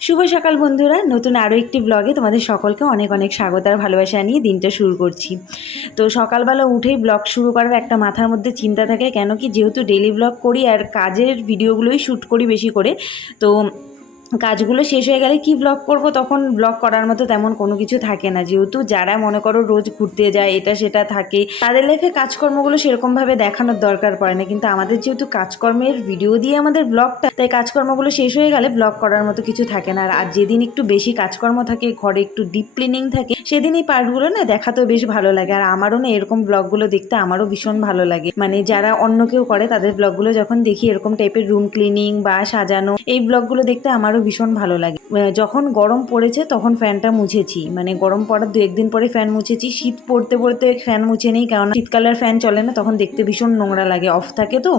শুভ সকাল বন্ধুরা, নতুন আরও একটি ব্লগে তোমাদের সকলকে অনেক অনেক স্বাগত আর ভালোবাসা নিয়ে দিনটা শুরু করছি। তো সকালবেলা উঠেই ব্লগ শুরু করার একটা মাথার মধ্যে চিন্তা থাকে, কেন কি যেহেতু ডেলি ব্লগ করি আর কাজের ভিডিওগুলোই শ্যুট করি বেশি করে, তো কাজগুলো শেষ হয়ে গেলে কি ব্লগ করব, তখন ব্লগ করার মতো তেমন কোনো কিছু থাকে না। যেহেতু যারা মনে করো রোজ ঘুরতে যায়, এটা সেটা থাকে, তাদের লাইফে কাজকর্মগুলো সেরকমভাবে দেখানোর দরকার পড়ে না। কিন্তু আমাদের যেহেতু কাজকর্মের ভিডিও দিয়ে আমাদের ব্লগটা, তাই কাজকর্মগুলো শেষ হয়ে গেলে ব্লগ করার মতো কিছু থাকে না। আর যেদিন একটু বেশি কাজকর্ম থাকে, ঘরে একটু ডিপ ক্লিনিং থাকে, সেদিন এই পার্টগুলো না দেখাতেও বেশ ভালো লাগে। আর আমারও না এরকম ব্লগগুলো দেখতে আমারও ভীষণ ভালো লাগে। মানে যারা অন্য কেউ করে তাদের ব্লগগুলো যখন দেখি, এরকম টাইপের রুম ক্লিনিং বা সাজানো, এই ব্লগগুলো দেখতে আমারও ভীষণ ভালো লাগে। যখন গরম পড়েছে তখন ফ্যানটা মুছেছি, মানে গরম পড়ার 2-1 দিন পরে ফ্যান মুছেছি। শীত পড়তে পড়তে ফ্যান মুছে নেই, কারণ শীতকালের ফ্যান চলে না, তখন দেখতে ভীষণ নোংরা লাগে, অফ থাকে। তো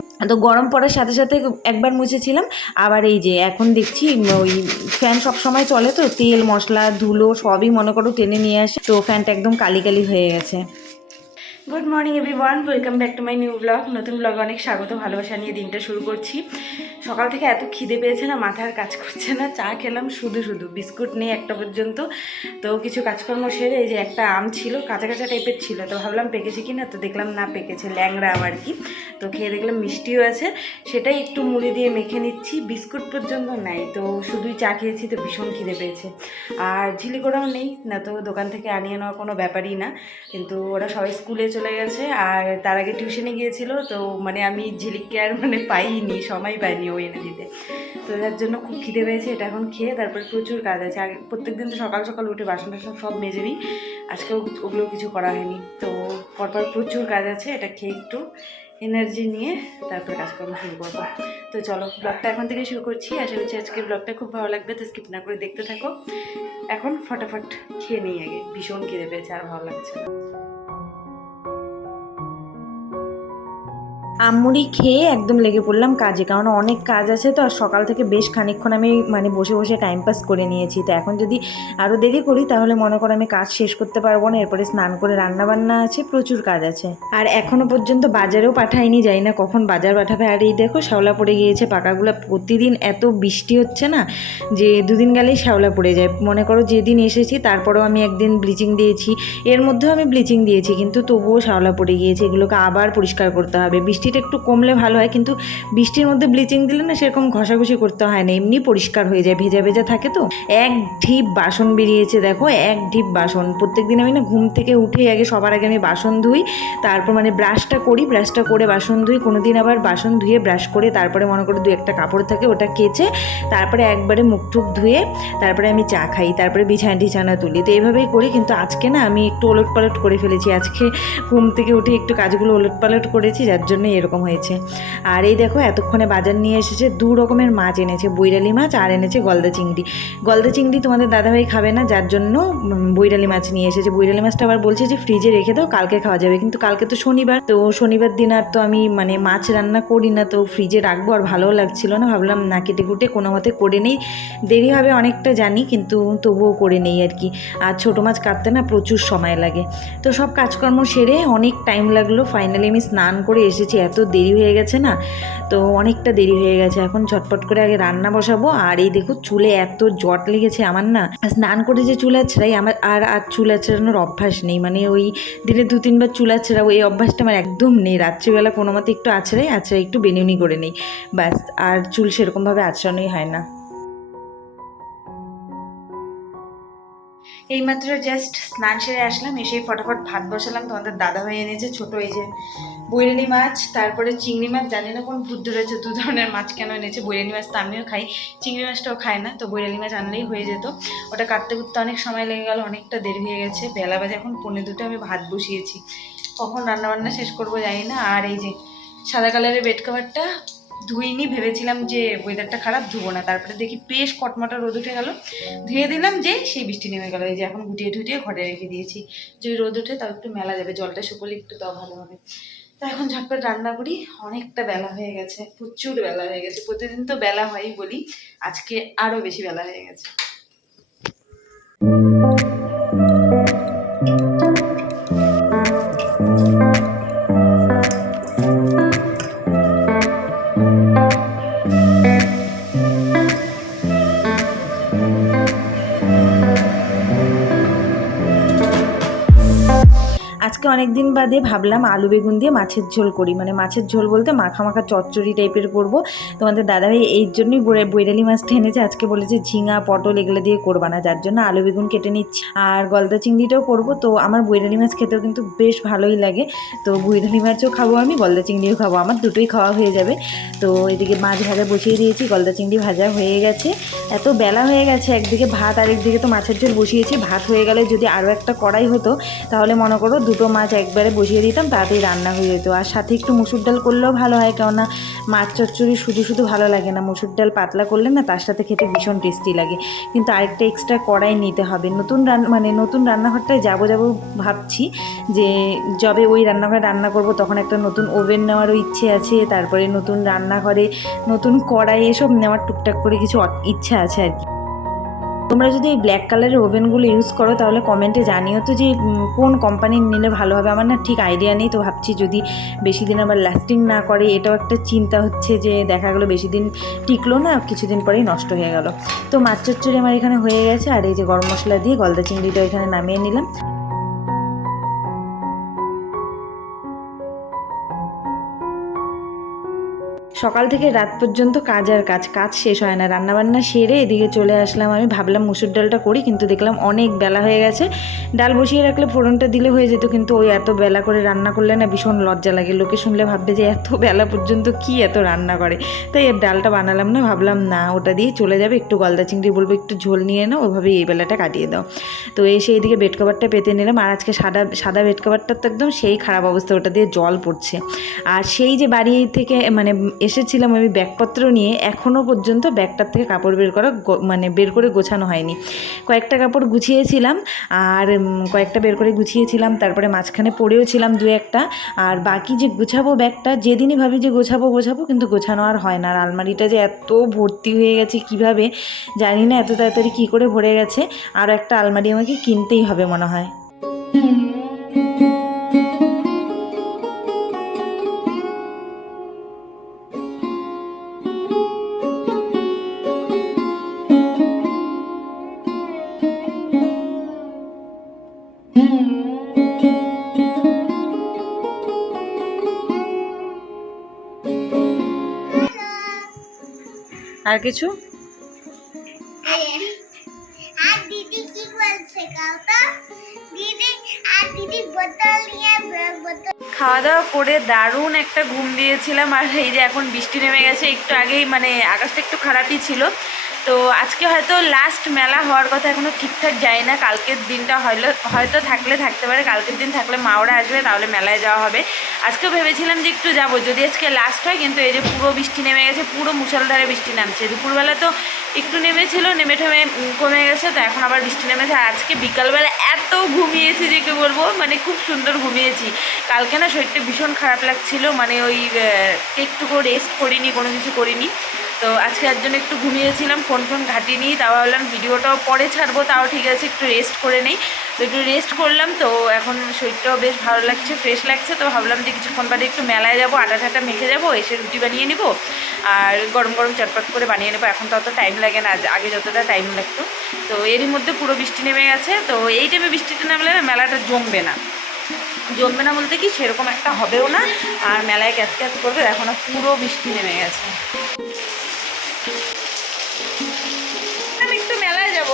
গরম পড়ার সাথে সাথে একবার মুছেছিলাম। আবার এই যে এখন দেখছি ওই ফ্যান সবসময় চলে, তো তেল মশলা ধুলো সবই মনে করো টেনে নিয়ে আসে, তো ফ্যানটা একদম কালি কালি হয়ে গেছে। Good morning everyone, welcome back to my new blog. নতুন ব্লগে অনেক স্বাগত, ভালোবাসা নিয়ে দিনটা শুরু করছি। সকাল থেকে এত খিদে পেয়েছে না, মাথার কাজ করছে না। চা খেলাম শুধু শুধু, বিস্কুট নেই একটা পর্যন্ত। তো কিছু কাজকর্ম সেরে, এই যে একটা আম ছিল কাঁচা কাঁচা টাইপের ছিল, তো ভাবলাম পেকেছে কি না, তো দেখলাম না পেকেছে, ল্যাংড়া আম আর কি। তো খেয়ে দেখলাম মিষ্টিও আছে, সেটাই একটু মুড়ি দিয়ে মেখে নিচ্ছি। বিস্কুট পর্যন্ত নাই, তো শুধুই চা খেয়েছি, তো ভীষণ খিদে পেয়েছে। আর ঝিলিকোড়াও নেই না, তো দোকান থেকে আনিয়ে নেওয়া কোনো ব্যাপারই না। কিন্তু ওরা সবাই স্কুলে চলে গেছে, আর তার আগে টিউশনে গিয়েছিল, তো মানে আমি ঝিলিককে আর মানে পাইনি, সময় পাইনি ও এনে দিতে। তো যার জন্য খুব খিদে পেয়েছে। এটা এখন খেয়ে তারপর প্রচুর কাজ আছে। আগে প্রত্যেকদিন তো সকাল সকাল উঠে বাসন টাসন সব মেজে নিই, আজকেও ওগুলো কিছু করা হয়নি। তো পরপর প্রচুর কাজ আছে, এটা খেয়ে একটু এনার্জি নিয়ে তারপরে কাজকর্ম শুরু করবো। তো চলো ব্লগটা এখন থেকে শুরু করছি। আশা করছি আজকের ব্লগটা খুব ভালো লাগবে, তো স্কিপ না করে দেখতে থাকো। এখন ফটাফট খেয়ে নিই আগে, ভীষণ খিদে পেয়েছে, আর ভালো লাগছে না। আমুড়ি খেয়ে একদম লেগে পড়লাম কাজে, কারণ অনেক কাজ আছে। তো আর সকাল থেকে বেশ খানিকক্ষণ আমি মানে বসে বসে টাইম পাস করে নিয়েছি। তো এখন যদি আরও দেরি করি তাহলে মনে করো আমি কাজ শেষ করতে পারবো না। এরপরে স্নান করে রান্না বান্না আছে, প্রচুর কাজ আছে। আর এখনও পর্যন্ত বাজারেও পাঠাইনি, যাই না কখন বাজার পাঠাবে। আর এই দেখো শ্যাওলা পড়ে গিয়েছে পাকাগুলো। প্রতিদিন এত বৃষ্টি হচ্ছে না যে 2 দিন গেলেই শ্যাওলা পড়ে যায়। মনে করো যেদিন এসেছি তারপরেও আমি একদিন ব্লিচিং দিয়েছি, এর মধ্যেও আমি ব্লিচিং দিয়েছি, কিন্তু তবুও শ্যাওলা পড়ে গিয়েছে। এগুলোকে আবার পরিষ্কার করতে হবে। বৃষ্টিটা একটু কমলে ভালো হয়, কিন্তু বৃষ্টির মধ্যে ব্লিচিং দিলে না সেরকম ঘষাঘষি করতে হয় না, এমনি পরিষ্কার হয়ে যায়, ভেজা ভেজা থাকে। তো এক ঢিপ বাসন বেরিয়েছে, দেখো এক ঢিপ বাসন। প্রত্যেকদিন আমি না ঘুম থেকে উঠেই আগে সবার আগে আমি বাসন ধুই, তারপর মানে ব্রাশটা করি, ব্রাশটা করে বাসন ধুই। কোনোদিন আবার বাসন ধুয়ে ব্রাশ করে তারপরে মনে করো 2-1টা কাপড় থাকে ওটা কেচে তারপরে একবারে মুখ টুক ধুয়ে তারপরে আমি চা খাই, তারপরে বিছানা টিছানা তুলি। তো এইভাবেই করি। কিন্তু আজকে না আমি একটু ওলট পালট করে ফেলেছি। আজকে ঘুম থেকে উঠে একটু কাজগুলো ওলট পালট করেছি, যার জন্য এরকম হয়েছে। আর এই দেখো এতক্ষণে বাজার নিয়ে এসেছে, 2 রকমের মাছ এনেছে, বৈরালি মাছ আর এনেছে গলদা চিংড়ি। গলদা চিংড়ি তোমাদের দাদাভাই খাবে না, যার জন্য বৈরালি মাছ নিয়ে এসেছে। বৈরালি মাছটা আবার বলছে যে ফ্রিজে রেখে দাও, কালকে খাওয়া যাবে। কিন্তু কালকে তো শনিবার, তো শনিবার দিন আর তো আমি মানে মাছ রান্না করি না, তো ফ্রিজে রাখবো আর ভালোও লাগছিল না। ভাবলাম না কেটে কুটে কোনো মতে করে নেই, দেরি হবে অনেকটা জানি, কিন্তু তবুও করে নেই আর কি। আর ছোটো মাছ কাটতে না প্রচুর সময় লাগে। তো সব কাজকর্ম সেরে অনেক টাইম লাগলো, ফাইনালি আমি স্নান করে এসেছি। এত দেরি হয়ে গেছে না, তো অনেকটা দেরি হয়ে গেছে। এখন ঝটপট করে আগে রান্না বসাবো। আর এই দেখো চুলে এত জট লেগেছে আমার না, স্নান করে যে চুল আছড়াই, আমার আর চুল আছড়ানোর অভ্যাস নেই। মানে ওই দিনে 2-3 বার চুল আছড়াবো, এই অভ্যাসটা আমার একদম নেই। রাত্রিবেলা কোনো মতে একটু আছড়াই একটু বেনুনি করে নেই, ব্যাস। আর চুল সেরকমভাবে আছড়ানোই হয় না। এইমাত্র জাস্ট স্নান সেরে আসলাম, এসেই ফটাফট ভাত বসালাম। তোমাদের দাদাভাই এনেছে ছোটো এই যে বৈরালি মাছ, তারপরে চিংড়ি মাছ। জানি না কোন ভূত ধরেছে, 2 ধরনের মাছ কেন এনেছে। বৈরালি মাছ তো আমিও খাই, চিংড়ি মাছটাও খায় না, তো বৈরালি মাছ আনলেই হয়ে যেত। ওটা কাটতে কুটতে অনেক সময় লেগে গেল, অনেকটা দেরি হয়ে গেছে। বেলা বাজে এখন 1:45, আমি ভাত বসিয়েছি, কখন রান্নাবান্না শেষ করবো জানি না। আর এই যে সাদা কালারের বেড কভারটা ধুইনি, ভেবেছিলাম যে ওয়েদারটা খারাপ ধুবো না, তারপরে দেখি বেশ কটমটা রোদ উঠে গেল, ধুয়ে দিলাম যে সেই বৃষ্টি নেমে গেল। এই যে এখন গুটিয়ে ঠুটিয়ে ঘরে রেখে দিয়েছি, যদি রোদ উঠে তাও একটু মেলা যাবে, জলটা শুকোলে একটু তাও ভালো হবে। তো এখন ঝটপট রান্না করি, অনেকটা বেলা হয়ে গেছে, প্রচুর বেলা হয়ে গেছে। প্রতিদিন তো বেলা হয়ই বলি, আজকে আরও বেশি বেলা হয়ে গেছে। অনেক দিন বাদে ভাবলাম আলু বেগুন দিয়ে মাছের ঝোল করি, মানে মাছের ঝোল বলতে মাখা মাখা চচ্চড়ি টাইপের করবো। তোমাদের দাদাভাই এই জন্যই বৈরালি মাছটা এনেছে, আজকে বলেছে ঝিঙা পটল এগুলো দিয়ে করবা না, যার জন্য আলু বেগুন কেটে নিচ্ছি। আর গলদা চিংড়িটাও করবো। তো আমার বৈরালি মাছ খেতেও কিন্তু বেশ ভালোই লাগে, তো বৈরালি মাছও খাবো আমি, গলদা চিংড়িও খাবো, আমার দুটোই খাওয়া হয়ে যাবে। তো এদিকে মাছ ভাজা বসিয়ে দিয়েছি, গলদা চিংড়ি ভাজা হয়ে গেছে। এত বেলা হয়ে গেছে, একদিকে ভাত আর একদিকে তো মাছের ঝোল বসিয়েছি। ভাত হয়ে গেলে যদি আরও একটা কড়াই হতো তাহলে মনে করো দুটো মাছ একবারে বসিয়ে দিতাম, তাড়াতাড়ি রান্না হয়ে যেত। আর সাথে একটু মুসুর ডাল করলেও ভালো হয়, কেননা মাছ চচ্চড়ি শুধু শুধু ভালো লাগে না, মুসুর ডাল পাতলা করলে না তার সাথে খেতে ভীষণ টেস্টি লাগে। কিন্তু আরেকটা এক্সট্রা কড়াই নিতে হবে। নতুন রান্নাঘরটায় যাবো ভাবছি, যে যবে ওই রান্নাঘরে রান্না করব তখন একটা নতুন ওভেন নেওয়ারও ইচ্ছে আছে, তারপরে নতুন রান্নাঘরে নতুন কড়াই এসব নেওয়ার টুকটাক করে কিছু ইচ্ছা আছে আর কি। তোমরা যদি এই ব্ল্যাক কালারের ওভেনগুলো ইউজ করো তাহলে কমেন্টে জানিও তো যে কোন কোম্পানির নিলে ভালো হবে। আমার না ঠিক আইডিয়া নেই, তো ভাবছি যদি বেশি দিন আবার লাস্টিং না করে, এটাও একটা চিন্তা হচ্ছে যে দেখা গেলো বেশি দিন টিকলো না, কিছুদিন পরেই নষ্ট হয়ে গেল। তো মাছ চচ্চড়ি আমার এখানে হয়ে গেছে, আর এই যে গরম মশলা দিয়ে গলদা চিংড়িটা এখানে নামিয়ে নিলাম। সকাল থেকে রাত পর্যন্ত কাজ আর কাজ শেষ হয় না। রান্নাবান্না সেরে এদিকে চলে আসলাম, আমি ভাবলাম মুসুর ডালটা করি, কিন্তু দেখলাম অনেক বেলা হয়ে গেছে। ডাল বসিয়ে রাখলে ফোড়নটা দিলে হয়ে যেত, কিন্তু ওই এত বেলা করে রান্না করলে না ভীষণ লজ্জা লাগে, লোকে শুনলে ভাববে যে এত বেলা পর্যন্ত কি এত রান্না করে। তাই এর ডালটা বানালাম না, ভাবলাম না ওটা দিয়ে চলে যাবে, একটু গলদা চিংড়ি বলবো একটু ঝোল নিয়ে নাও, ওইভাবেই এই বেলাটা কাটিয়ে দাও। তো এসে এইদিকে বেড কভারটা পেতে নিলাম, আর আজকে সাদা বেড কভারটা তো একদম সেই খারাপ অবস্থা, ওটা দিয়ে জল পড়ছে। আর সেই যে বাড়ি থেকে মানে এসেছিলাম আমি ব্যাগপত্র নিয়ে, এখনও পর্যন্ত ব্যাগটার থেকে কাপড় বের করে গোছানো হয়নি। কয়েকটা কাপড় গুছিয়েছিলাম, আর কয়েকটা বের করে গুছিয়েছিলাম, তারপরে মাঝখানে পড়েও ছিলাম দু একটা। আর বাকি যে গুছাবো ব্যাগটা, যেদিনই ভাবি যে গোছাবো কিন্তু গোছানো আর হয় না। আর আলমারিটা যে এত ভর্তি হয়ে গেছে কিভাবে জানি না, এত তাড়াতাড়ি কী করে ভরে গেছে। আরও একটা আলমারি আমাকে কিনতেই হবে মনে হয়। আর কিছু আর দিদি কি বলছে কাউটা, দিদি আর দিদি বোতল নিয়ে খাওয়া দাওয়া করে দারুণ একটা ঘুম দিয়েছিলাম। আর এই যে এখন বৃষ্টি নেমে গেছে, একটু আগেই মানে আকাশটা একটু খারাপই ছিল। তো আজকে হয়তো লাস্ট মেলা হওয়ার কথা, এখনও ঠিকঠাক যায় না। কালকের দিনটা হয়তো থাকতে পারে, কালকের দিন থাকলে মাওরা আসবে, তাহলে মেলায় যাওয়া হবে। আজকেও ভেবেছিলাম যে একটু যাবো যদি আজকে লাস্ট হয়, কিন্তু এই যে পুরো বৃষ্টি নেমে গেছে, পুরো মুষলধারে বৃষ্টি নামছে। দুপুরবেলা তো একটু নেমেছিল, নেমে কমে গেছে, তো এখন আবার বৃষ্টি নেমেছে। আর আজকে বিকালবেলা এত ঘুমিয়েছি যে কি বলবো, মানে খুব সুন্দর ঘুমিয়েছি। কালকে না শরীরটা ভীষণ খারাপ লাগছিল, মানে ওই একটুকু রেস্ট করিনি, কোনো কিছু করিনি। তো আজকে এর জন্য একটু ঘুমিয়েছিলাম, ফোন ঘাটিনি। তাও ভাবলাম ভিডিওটাও পরে ছাড়বো, তাও ঠিক আছে একটু রেস্ট করে নেই। তো একটু রেস্ট করলাম, তো এখন শরীরটাও বেশ ভালো লাগছে, ফ্রেশ লাগছে। তো ভাবলাম যে কিছুক্ষণ বাদে একটু মেলায় যাবো, আটা মেখে যাবো, এসে রুটি বানিয়ে নিব, আর গরম গরম চটপট করে বানিয়ে নেবো। এখন তো অত টাইম লাগে না, আগে যতটা টাইম লাগতো। তো এরই মধ্যে পুরো বৃষ্টি নেমে গেছে। তো এই টাইমে বৃষ্টিটা নামলে না মেলাটা জমবে না বলতে কি সেরকম একটা হবেও না, আর মেলায় ক্যাচ করবে। এখন পুরো বৃষ্টি নেমে গেছে। আমি একটু মেলায় যাব।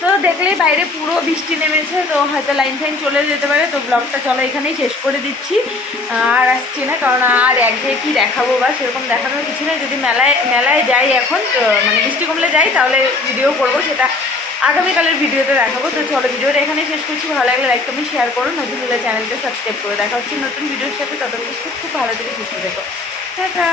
তো দেখলেই বাইরে পুরো বৃষ্টি নেমেছে, তো হয়তো লাইন চলে যেতে পারে। তো ব্লগটা চলো এখানেই শেষ করে দিচ্ছি, আর আসছি না, কারণ আর একঘেয়ে কি দেখাবো, বা সেরকম দেখানোর কিছু নেই। যদি মেলায় যাই এখন, মানে বৃষ্টি কমলে যাই, তাহলে ভিডিও করবো, সেটা আগামীকালের ভিডিওতে দেখাবো। তো চলো ভিডিওটা এখানেই শেষ করছি। ভালো লাগলে লাইক কমেন্ট শেয়ার করো, নতুন হলে চ্যানেলটা সাবস্ক্রাইব করে। দেখা হচ্ছে নতুন ভিডিওর সাথে, ততক্ষণ খুব ভালো থেকে সুস্থ দেখো। টাটা।